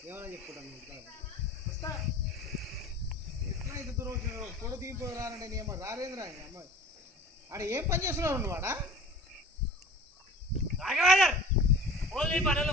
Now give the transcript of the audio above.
ఏమన్నా చెప్పుకుంటాను వస్తా ఇంత దూరం వచ్చిన కొడ దిగిపోయి రానంటే నీ అమ్మ రాలేదురా నీ ఆడ ఏం పని చేస్తున్నావు నువ్వు ఆడ పనులు